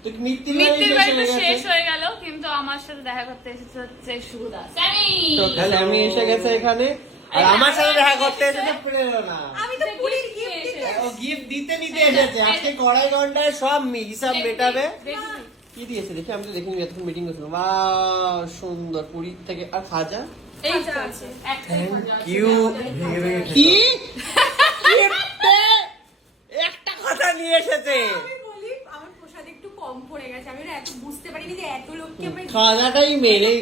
শেষ হয়ে শেষ হয়ে গেল কিন্তু আমার সাথে দেখা করতে এসেছে হচ্ছে সুদা স্যামি! তো স্যামি এসে গেছে এখানে আর আমার সাথে দেখা করতে এসেছে প্রেরণা আমি তো পুরীর গিফট ও গিফট দিতে নিতে এসেছে। আজকে কড়াই ঘন্টায় সব মি- হিসাব মেটাবে। কি দিয়েছে? দেখি আমি তো দেখিনি এতক্ষণ মিটিং করছিলাম বা সুন্দর। পুরীর থেকে আর খাজা? এই তো আছে। একটাই মজা আছে। কিউ কি? একটা- একটা কথা নিয়ে এসেছে আমি বলি আমার প্রসাদ একটু কম পড়ে গেছে আমি না এত বুঝতে পারিনি যে এত লোককে মেন এই।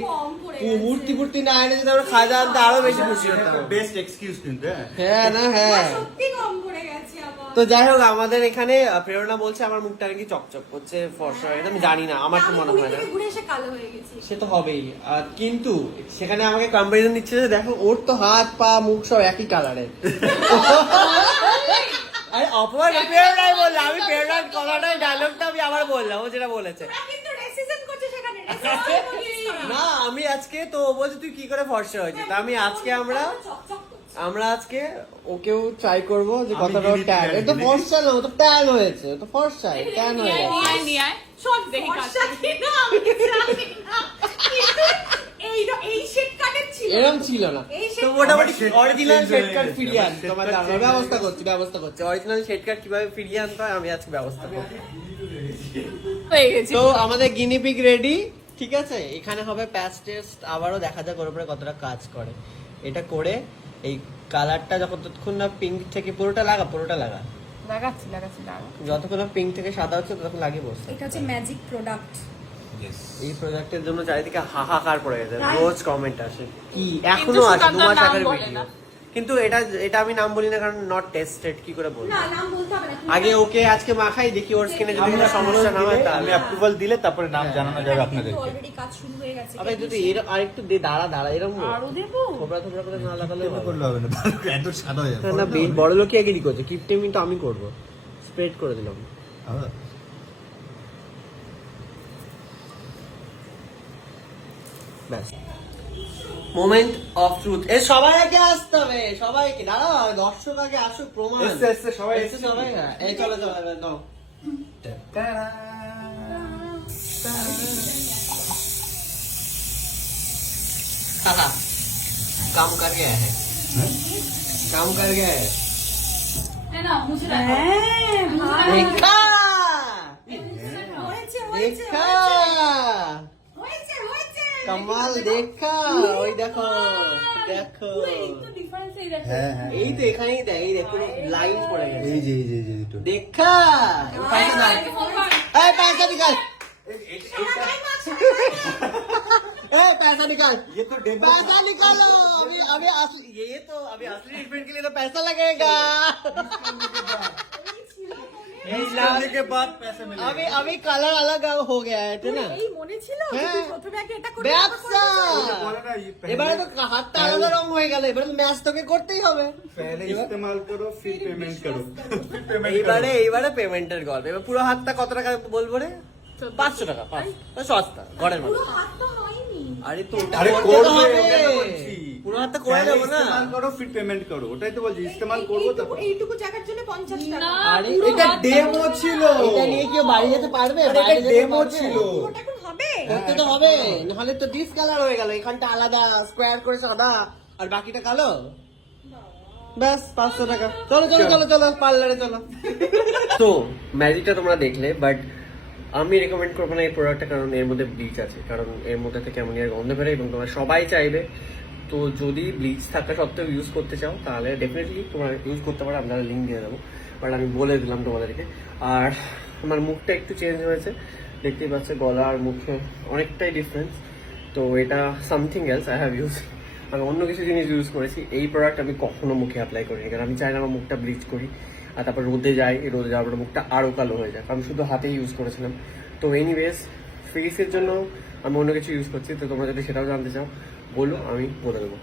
মূর্তি মূর্তি না এনে যদি আমরা খাজা আনতে আরও বেশি খুশি হতাম। বেস্ট এক্সকিউজ কিন্তু হ্যাঁ। হ্যাঁ না হ্যাঁ। সত্যি কম পড়ে গেছে আমার তো যাই হোক আমাদের এখানে প্রেরণা বলছে আমার মুখটা নাকি চকচক করছে ফর্সা হয়ে আমি জানি না আমার তো মনে হয় না। ঘুরে এসে কালো হয়ে গেছি। সে তো হবেই। আর কিন্তু সেখানে আমাকে কম্পারিজন দিচ্ছে যে দেখো ওর তো হাত পা মুখ সব একই কালারের আরে অপমান প্রেরণাই বললাম আমি প্রেরণার কথাটাই ডায়লগটা আমি আবার বললাম ও যেটা বলেছে। না আমি আজকে তো ও বলছে তুই কি করে ফর্সা হয়েছিস? তা আমি আজকে আমরা আমরা আজকে ওকেও ট্রাই করব যে কথাটা ট্যান করে এ তো delete। ফর্সা না ও তো ট্যান হয়েছে তো ফর্সা ট্যান হয়ে এরম ছিল না। মোটামুটি অরিজিনাল শেড কার্ড ফিরিয়ে আনতে তোমার ব্যবস্থা করছি ব্যবস্থা করছি। অরিজিনাল শেড কার্ড কীভাবে ফিরিয়ে আনতে হয় আমি আজকে ব্যবস্থা করছি। গেছে। তো আমাদের গিনিপিক রেডি ঠিক আছে? এখানে হবে প্যাচ টেস্ট আবারও দেখা যাক ওর উপরে কতটা কাজ করে। এটা করে এই কালারটা যতক্ষণ না পিঙ্ক থেকে পুরোটা লাগা পুরোটা লাগা। লাগাচ্ছি লাগাচ্ছি লাগা যতক্ষণ না পিঙ্ক থেকে সাদা হচ্ছে ততক্ষণ লাগিয়ে বসছে এটা হচ্ছে ম্যাজিক প্রোডাক্ট এই প্রোডাক্টের জন্য চারিদিকে হাহাকার পড়ে গেছে। রোজ কমেন্ট আসে। কি? এখনও আছে দু মাস আগের ভিডিও কিন্তু এটা এটা আমি নাম বলি না কারণ নট টেস্টেড কি করে বলব? না নাম বলতে হবে না। আগে ওকে আজকে মাখাই দেখি ওর স্কিনে যদি কোনো সমস্যা না হয় তাহলে। অ্যাপ্রুভাল দিলে তারপরে নাম। জানানো যাবে আপনাদেরকে। অলরেডি কাজ শুরু হয়ে গেছে। আবে যদি এরকম আরেকটু দে দাঁড়া দাঁড়া এরকম আরও দেবো? থোবড়া থোবড়া করে না লাগালে করলে হবে না এত সাদা হয়ে যাবে। না বড় লোকই আগে কি করছে? কিপটেমি তো আমি করব। স্প্রেড করে দিলাম। ব্যাস। মোমেন্ট অফ ট্রুথ এ সবাই আগে আসতে হবে সবাইকে। দাঁড়াও দর্শক আগে আসুক প্রমাণ। এসে এসে সবাই এসে সবাই হ্যাঁ, এই চলো চলো কাম কর গয়া হ্যাঁ? কাম কর গয়া হ্যাঁ না মুঝে দেখা দেখা হয়েছে कमाल देखा ওই দেখো দেখো পুরো এই তো difference এই দেখো। হ্যাঁ হ্যাঁ এই তো এখানেই দেখ এই দেখো লাইন পড়ে গেছে এই যে এই যে এই যে দুটো देखा पैसा এই निकाल ফোন কর। ए पैसा निकाल ए पैसा निकाल ये तो डेमो पैसा निकालो अभी अभी असली ये तो अभी असली ट्रीटमेंट के लिए तो पैसा लगेगा करने के बाद पैसे मिलेंगे अभी अभी कलर अलग हो गया है है ना এই মনে ছিল যে হ্যাঁ। তুই প্রথমে আগে এটা করে ব্যবসা बोला ना ये पहले- এবারে তো হাতটা আলাদা রং হয়ে গেল এবারে ম্যাচ তোকে করতেই হবে पहले इस्तेमाल करो फिर पेमेंट करो फिर पेमेंट এইবারে এইবারে পেমেন্টের গল্প এবার পুরো হাতটা কত টাকা বলবো রে পাঁচশো টাকা পাঁচ সস্তা ঘরের পুরো মধ্যে হাত তো হয়নি আরে তো ওটা আরে করতে করবে, তো হবে। ওটাই তো বলছি। না। ইস্তেমাল করো পেমেন্ট করো ওটাই তো বলছি ইস্তেমাল করব এইটুকু জায়গার জন্য 50 টাকা। আরে এটা ডেমো ছিল। এটা নিয়ে বাড়ি যেতে পারবে? এটা ডেমো ছিল। ওটা এখন হবে? হ্যাঁ, হ্যাঁ, তো হবে। নাহলে তো হয়ে গেল। এখানটা আলাদা স্কোয়ার আর বাকিটা কালো? পাঁচশো টাকা। চলো চলো চলো চলো পার্লারে চলো। তোমরা দেখলে বাট আমি রেকমেন্ড করব না এই প্রোডাক্টটা কারণ এর মধ্যে ব্লিচ আছে। কারণ এর মধ্যে থেকে এমন গন্ধ বেরোয় এবং তোমরা সবাই চাইবে। তো যদি ব্লিচ থাকা সত্ত্বেও ইউজ করতে চাও, তাহলে ডেফিনেটলি তোমরা ইউজ করতে পারো আপনারা লিঙ্ক দিয়ে দেবো। বাট আমি বলে দিলাম তোমাদেরকে। আর আমার মুখটা একটু চেঞ্জ হয়েছে। দেখতেই পাচ্ছে, গলা আর মুখে অনেকটাই ডিফারেন্স তো এটা something else I have use আমি অন্য কিছু জিনিস ইউজ করেছি। এই প্রোডাক্ট আমি কখনো মুখে অ্যাপ্লাই করিনি। কারণ আমি চাই না আমার মুখটা ব্লিচ করি। আর তারপর রোদে যাই রোদে যাওয়ার পরে মুখটা আরও কালো হয়ে যায়। আমি শুধু হাতেই ইউজ করেছিলাম। তো এনিওয়েজ ফেসের জন্য আমি অন্য কিছু ইউজ করছি। তো তোমরা যদি সেটাও জানতে চাও বলো আমি বলে দেবো